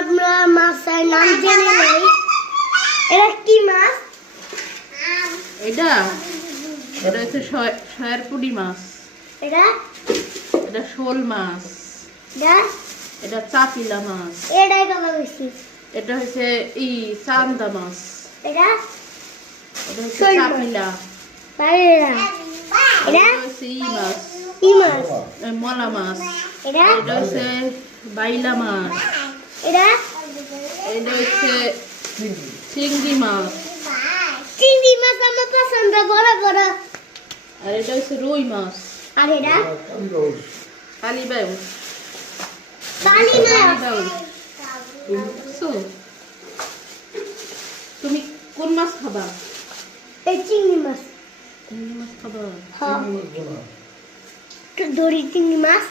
আমরা মাছের নাম জেনে নেই। এটা কি মাছ? এটা হচ্ছে সয়ারপুরি মাছ। এটা শোল মাছ। এটা এটা চাপিলা মাছ। এটাই কথা বলছি। এটা হচ্ছে চান্দা মাছ। এটা হচ্ছে চাপিলা। এটা হচ্ছে মাছ, মাছ, মলা মাছ। এটা হচ্ছে বাইলা মাছ। এটা হচ্ছে চিংড়ি মাছ। চিংড়ি মাছ আমার পছন্দ, বড় বড়। আর এটা হচ্ছে রুই মাছ। আর এটা কালীবাউস। কালী মাছ। তুমি কোন মাছ খাবা? এই চিংড়ি মাছ। চিংড়ি মাছ খাবা? হ্যাঁ, দড়ি চিংড়ি মাছ।